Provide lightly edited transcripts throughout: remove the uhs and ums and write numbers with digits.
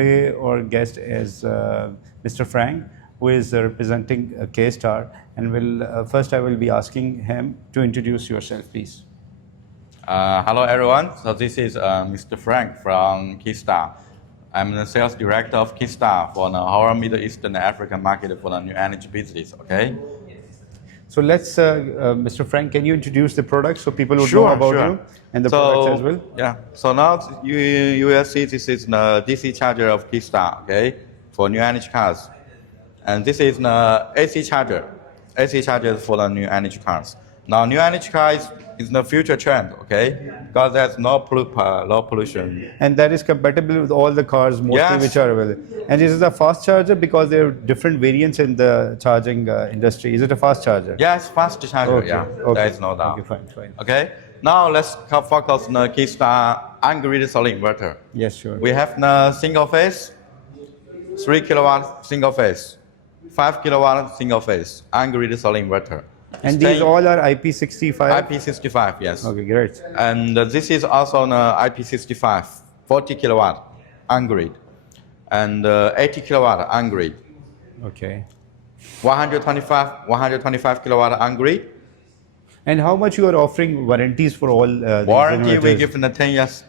today our guest is Mr. Frank, who is representing K-Star, and first I will be asking him to introduce yourself, please. Hello everyone, so this is Mr. Frank from K-Star. I'm the sales director of K-Star for the whole Middle Eastern and African market for the new energy business, okay? So let's, Mr. Frank, can you introduce the products so people would know about you and the products as well? Yeah, so now you will see this is the DC charger of K-Star, okay, for new energy cars. And this is the AC charger for the new energy cars. Now new energy cars is the future trend, okay, because there's no pollution. And that is compatible with all the cars mostly which are available. And this is a fast charger because there are different variants in the charging industry. Is it a fast charger? Yes, fast charger, okay. yeah, Okay. there is no doubt. Okay, fine. Okay, now let's focus on the K-Star on-grid solar inverter. Yes, sure. We have the single phase, 3 kilowatt single phase, 5 kilowatt single phase on-grid solar inverter. And these all are IP65? IP65, yes. Okay, great. And this is also an IP65, 40 kilowatt on-grid, and 80 kilowatt on-grid. Okay. 125 kilowatt on-grid. And how much you are offering warranties for all these warranty? inverters? We give the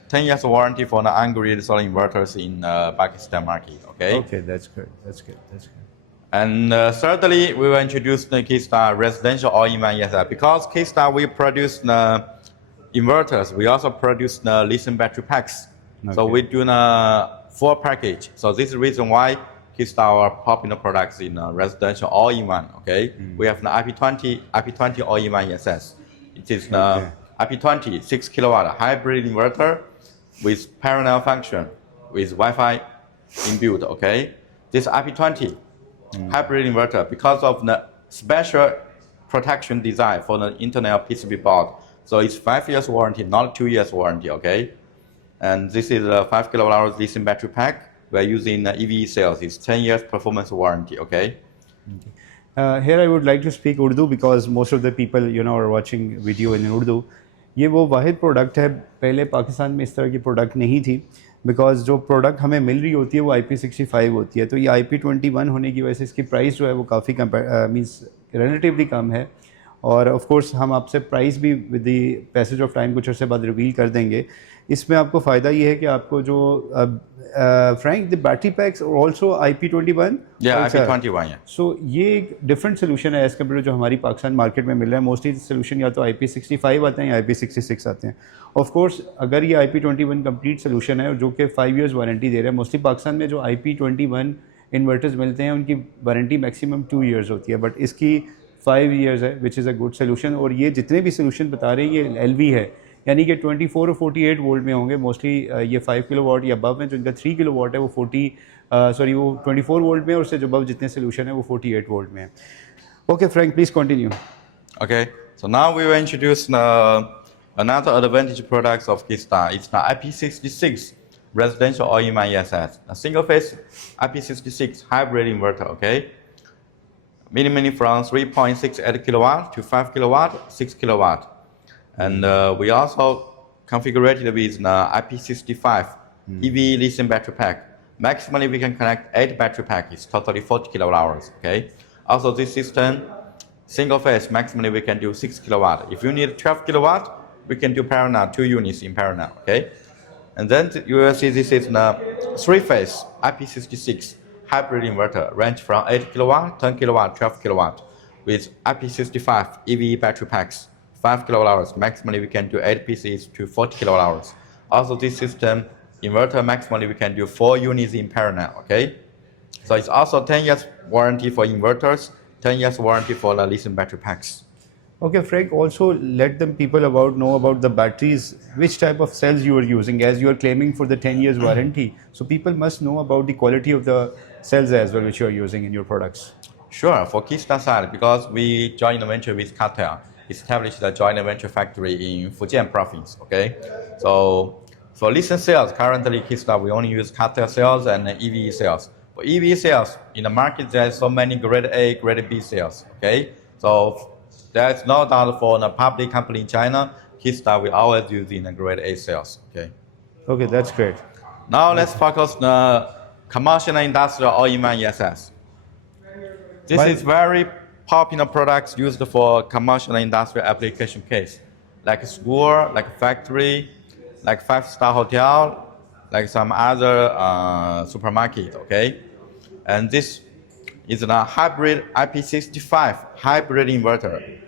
10 years warranty for the on-grid solar inverters in Pakistan market. Okay. Okay, that's good. And thirdly, we will introduce the K-Star residential all-in-one ESS. Because K-Star we produce the inverters, we also produce the lithium battery packs. Okay. So we do the full package. So this is the reason why K-Star are popular products in residential all-in-one. Okay, we have the IP20 all-in-one ESS. It is the IP20 6 kilowatt hybrid inverter with parallel function with Wi-Fi inbuilt. Okay, this IP20 hybrid inverter, because of the special protection design for the internal PCB board, so it's 5 years warranty, not 2 years warranty. Okay, and this is a 5 kilowatt hours lithium battery pack. We're using EV cells. It's 10 years performance warranty. Okay. Here I would like to speak Urdu because most of the people are watching video in Urdu. ये वो वाहिद product है, पहले पाकिस्तान में इस तरह की product नहीं थी, बिकॉज जो प्रोडक्ट हमें मिल रही होती है वो IP65 होती है, तो ये IP21 होने की वजह से इसकी प्राइस जो है वो काफ़ी मीन्स रिलेटिवली कम है. और ऑफ कोर्स हम आपसे प्राइस भी with the passage of time कुछ अर्से बाद रिवील कर देंगे. इसमें आपको फ़ायदा ये है कि आपको जो Frank the battery PACS also IP21. IP21. सो ये एक डिफरेंट सोल्यूशन है एज़ कम्पेयर जो हमारी पाकिस्तान मार्केट में मिल रहा है. मोस्टली सोल्यूशन या तो IP65 आते हैं या IP66 आते हैं. ऑफ कोर्स अगर ये IP21 कंप्लीट सोल्यूशन है जो कि 5 years वारंटी दे रहा है, मोस्टली पाकिस्तान में जो IP21 इन्वर्टर्स मिलते हैं उनकी वारंटी मैक्सिमम 2 years होती है, बट इसकी 5 years है, which is a good solution. और ये जितने भी सोल्यूशन बता रहे हैं ये LV है, यानी कि 24 और 48 वोल्ट में होंगे. मोस्टली ये 5 किलोवाट या अबव में, जो इनका 3 किलोवाट है वो वो 24 वोल्ट में, और उससे जो अबव जितने सोल्यूशन है वो 48 वोल्ट में है. Okay Frank, please continue. Okay, so now we will introduce another advantage products of K-Star. It's the IP66 residential all-in-one ESS, a single phase IP66 hybrid inverter. Okay, minimally from 3.68 kilowatt to 5 kilowatt, 6 kilowatt. And we also configured with the IP65 EV lithium battery pack. Maximally we can connect 8 battery packs, totally 40 kilowatt hours. Okay. Also this system, single phase, maximally we can do 6 kilowatt. If you need 12 kilowatt, we can do parallel 2 units in parallel. Okay. And then you will see this is the 3-phase IP66 hybrid inverter, range from 8 kilowatt, 10 kilowatt, 12 kilowatt, with IP65 EV battery packs. 5 kilowatt hours. Maximally we can do 8 pieces to 40 kilowatt hours. Also this system inverter, maximally we can do 4 units in parallel. Okay, so it's also 10 years warranty for inverters, 10 years warranty for the lithium battery packs. Okay Frank, also let them people know about the batteries, which type of cells you are using, as you are claiming for the 10 years warranty. So people must know about the quality of the cells as well which you are using in your products. Sure, for K-Star side, because we joined a venture with Cartel, established a joint venture factory in Fujian province. Okay, so for lithium cells, currently K-Star we only use Cartel cells and EV cells. For EV cells in the market, there's so many grade A, grade B cells. Okay, so there's no doubt for a public company in China, K-Star we always use in the grade A cells. Okay. Okay, that's great. Now let's focus on the commercial and industrial all-in-one ESS. This Why- is very popular products used for commercial and industrial application case, like a school, like a factory, like five-star hotel, like some other supermarket, okay? And this is a hybrid IP65 hybrid inverter,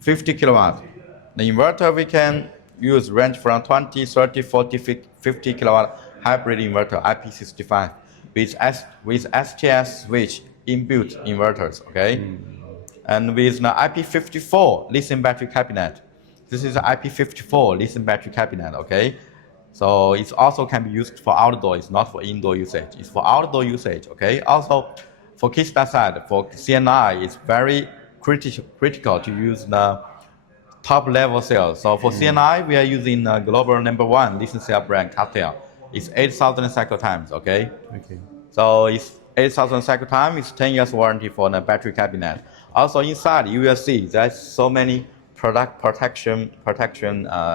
50 kilowatt. The inverter we can use range from 20, 30, 40, 50 kilowatt hybrid inverter IP65 with STS switch inbuilt inverters, okay? And with the IP54 lithium battery cabinet. This is the IP54 lithium battery cabinet, okay? So it also can be used for outdoor, it's not for indoor usage. It's for outdoor usage, okay? Also, for Keystar side, for CNI, it's very critical to use the top level cells. So for CNI, we are using global #1 lithium cell brand Cartel. It's 8,000 cycle times, okay? Okay. So it's 8,000 cycle time, it's 10 years warranty for the battery cabinet. Also inside, you will see there's so many product protection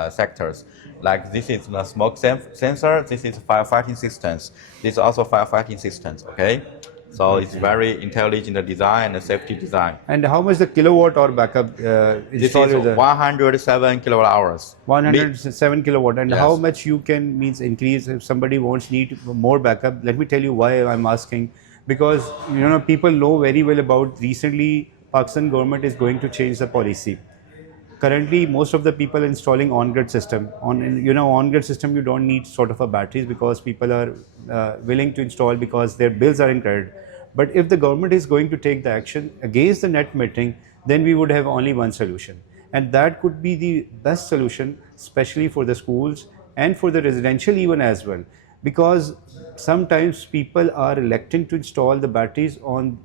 sectors. Like this is the smoke sensor, this is firefighting systems. This is also firefighting systems, okay? So it's very intelligent design and safety design. And how much the kilowatt hour backup This installed is with the 107 kilowatt hours. 107 kilowatt, and Yes. how much you can means increase if somebody need more backup? Let me tell you why I'm asking, because people know very well about recently Pakistan government is going to change the policy. Currently, most of the people installing on-grid system. On-grid system, you don't need sort of a batteries because people are willing to install because their bills are in credit. But if the government is going to take the action against the net metering, then we would have only one solution. And that could be the best solution, especially for the schools and for the residential even as well. Because sometimes people are electing to install the batteries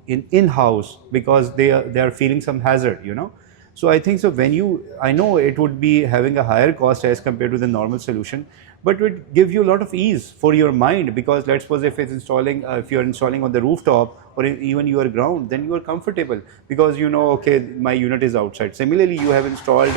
in-house because they are feeling some hazard, So I think so I know it would be having a higher cost as compared to the normal solution, but it would give you a lot of ease for your mind, because let's suppose if if you're installing on the rooftop or even your ground, then you are comfortable because okay, my unit is outside. Similarly, you have installed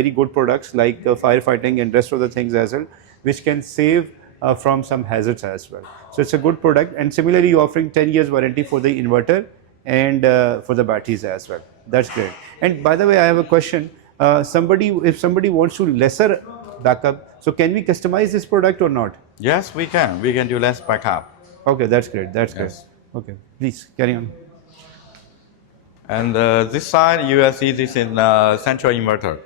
very good products like firefighting and rest of the things as well, which can save from some hazards as well. So it's a good product, and similarly you're offering 10 years warranty for the inverter and for the batteries as well. That's great. And by the way, I have a question. If somebody wants to lesser backup, so can we customize this product or not? Yes, we can. We can do less backup. Okay, that's great. That's great. Yes. Okay, please carry on. And this side, you will see this is a central inverter,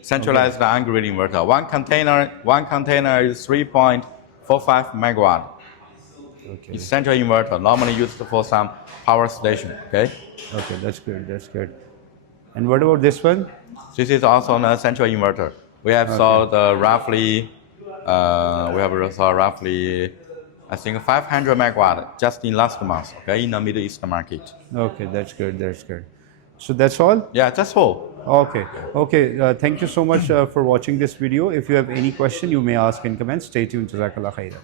centralized on-grid inverter. One container is 3.45 megawatt. Okay. It's central inverter, normally used for some power station. Okay. Okay, that's good. That's good. And what about this one? This is also a central inverter. We have sold roughly, I think 500 megawatt just in last month. Okay, in the Middle East market. Okay, that's good. That's good. So that's all. Yeah, that's all. Okay. Okay. Thank you so much for watching this video. If you have any question, you may ask in comments. Stay tuned. Jazakallah khairan.